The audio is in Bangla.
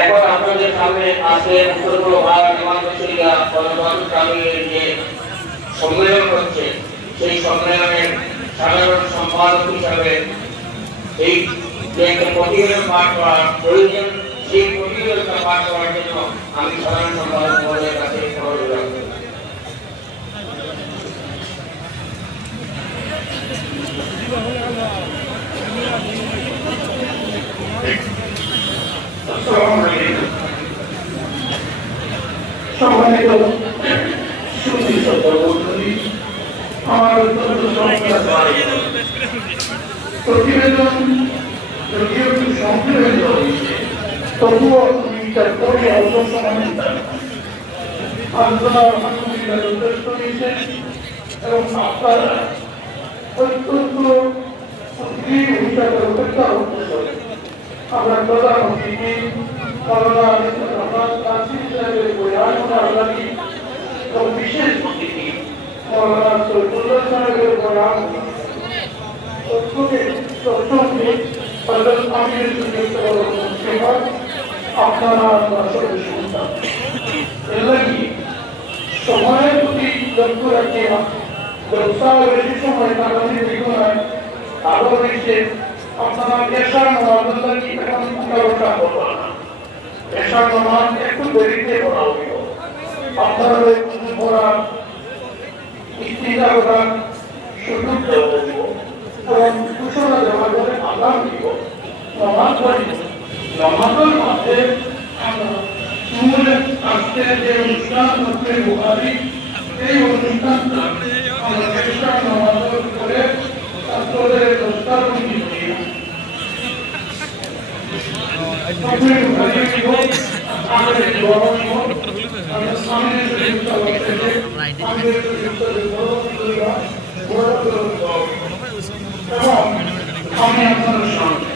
এখন আপনাদের সামনে আছে উত্তরপূর্ব ভারত নির্মাণশীলা গণতন্ত্রের যে সম্মেলন হচ্ছে, সেই সম্মেলনের সাধারণ সম্পাদক হিসাবে এই যে একটা প্রতিবেদন পাঠ করার প্রয়োজন, সেই প্রতিবেদনটা পাঠ করার জন্য আমি সাধারণ সম্পাদক মহোদয়ের কাছে অনুরোধ রাখব। সম্মানিত সুধী সদস্যমণ্ডলী, আমার প্রতিবেদন যদিও একটু সংক্ষেপে হয়েছে, তবুও আমি তার পরে অল্প সময় আলোচনা আলহামদুলিল্লাহ যথেষ্ট হয়েছে এবং আপনারা অত্যন্ত উদ্গ্রীব হিসাবে অপেক্ষা করতেছে। আমরা প্রধান অতিথি মওলানা রহমান কাসিম সাহেবের বয়ান আল্লাহী এবং বিশেষ অতিথি মওলানা সৈফুল্লাহ সাহেবের বয়ান প্রসঙ্গে হযরত আমির সুন্নাত আপনারা আসলে শুনতাম। এর লাগি সময়ের প্রতি লক্ষ্য রাখিয়া ব্যবসা বেশি সময় কাটাতে দিক নয়, আরো রয়েছে আপনারা এশার নামাজ লাগি এখন 11টা হলো না, এশার নামাজ একটু দেরিতে পড়া হইল। আপনারা পড়া ইস্তিজা করার সুযোগ দেওয়া হইব এবং ঘোষণা দেওয়া করে আল্লাহ দিব নামাজ পড়ি। নামাজের মধ্যে আমরা মূল আজকে যে অনুষ্ঠান হচ্ছে বুখারী, এই অনুষ্ঠানটা আমরা এশার নামাজের পরে ছাত্রদের দস্তারবন্দি করি। আমি আপনার সামনে